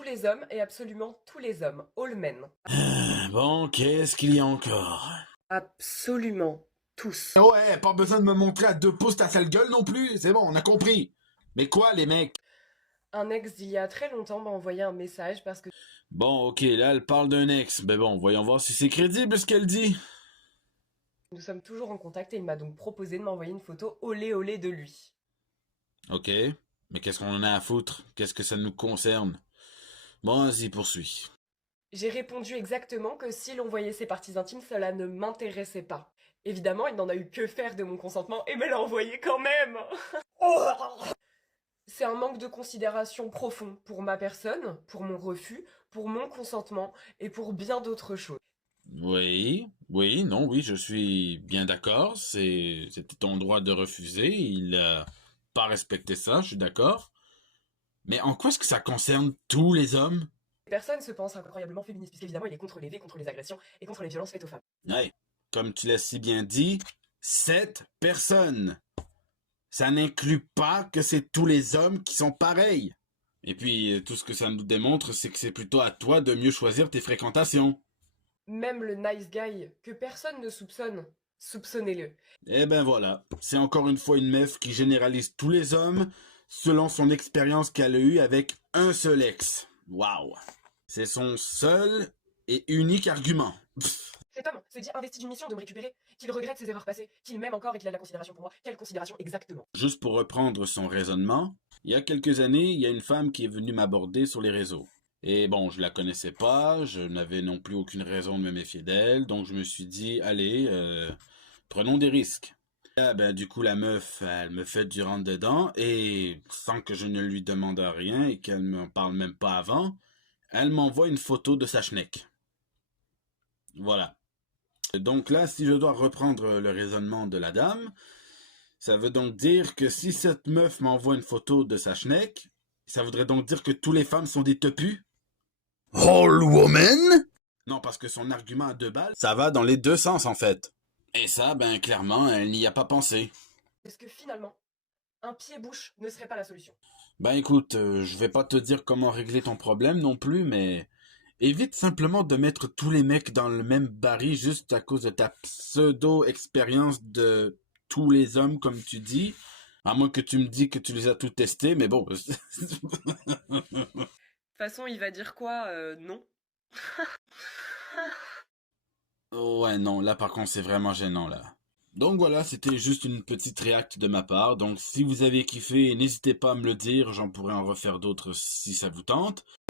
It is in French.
tous les hommes et absolument tous les hommes, all men. Bon, qu'est-ce qu'il y a encore? Absolument tous. Ouais, pas besoin de me montrer à 2 pouces ta sale gueule non plus, c'est bon, on a compris. Mais quoi, les mecs? Un ex d'il y a très longtemps m'a envoyé un message parce que Bon, ok, là, elle parle d'un ex. Mais bon, voyons voir si c'est crédible ce qu'elle dit. nous sommes toujours en contact et il m'a donc proposé de m'envoyer une photo olé olé de lui. Ok, mais qu'est-ce qu'on en a à foutre? Qu'est-ce que ça nous concerne? Bon, vas-y, poursuis. J'ai répondu exactement que si l'on voyait ses parties intimes, cela ne m'intéressait pas. Évidemment, il n'en a eu que faire de mon consentement et me l'a envoyé quand même. C'est un manque de considération profond pour ma personne, pour mon refus, pour mon consentement et pour bien d'autres choses. Oui, oui, non, oui, je suis bien d'accord. C'était ton droit de refuser. Il a pas respecté ça, je suis d'accord. Mais en quoi est-ce que ça concerne tous les hommes? Personne se pense incroyablement féministe, puisqu'évidemment il est contre les vies, contre les agressions et contre les violences faites aux femmes. Ouais, comme tu l'as si bien dit, 7 personnes. Ça n'inclut pas que c'est tous les hommes qui sont pareils. Et puis, tout ce que ça nous démontre, c'est que c'est plutôt à toi de mieux choisir tes fréquentations. Même le nice guy, que personne ne soupçonne, soupçonnez-le. Eh ben voilà, c'est encore une fois une meuf qui généralise tous les hommes selon son expérience qu'elle a eue avec un seul ex. Waouh. C'est son seul et unique argument. Cet homme se dit investi d'une mission de me récupérer, qu'il regrette ses erreurs passées, qu'il m'aime encore et qu'il a de la considération pour moi. Quelle considération exactement? Juste pour reprendre son raisonnement, il y a quelques années, il y a une femme qui est venue m'aborder sur les réseaux. Et bon, je la connaissais pas, je n'avais non plus aucune raison de me méfier d'elle, donc je me suis dit, allez, prenons des risques. Ah ben, du coup, la meuf, elle me fait du rentre dedans, et sans que je ne lui demande rien et qu'elle m'en parle même pas avant, elle m'envoie une photo de sa schneck. Voilà. Donc là, si je dois reprendre le raisonnement de la dame, ça veut donc dire que si cette meuf m'envoie une photo de sa schneck, ça voudrait donc dire que tous les femmes sont des tepus? All woman? Non, parce que son argument à 2 balles, ça va dans les deux sens en fait. Et ça, ben clairement, elle n'y a pas pensé. Est-ce que finalement, un pied-bouche ne serait pas la solution? Ben écoute, je vais pas te dire comment régler ton problème non plus, mais évite simplement de mettre tous les mecs dans le même baril juste à cause de ta pseudo-expérience de tous les hommes, comme tu dis. À moins que tu me dis que tu les as tous testés, mais bon. De toute façon, il va dire quoi? Non. Ouais, non, là par contre c'est vraiment gênant là. Donc voilà, c'était juste une petite réacte de ma part. Donc si vous avez kiffé, n'hésitez pas à me le dire, j'en pourrais en refaire d'autres si ça vous tente.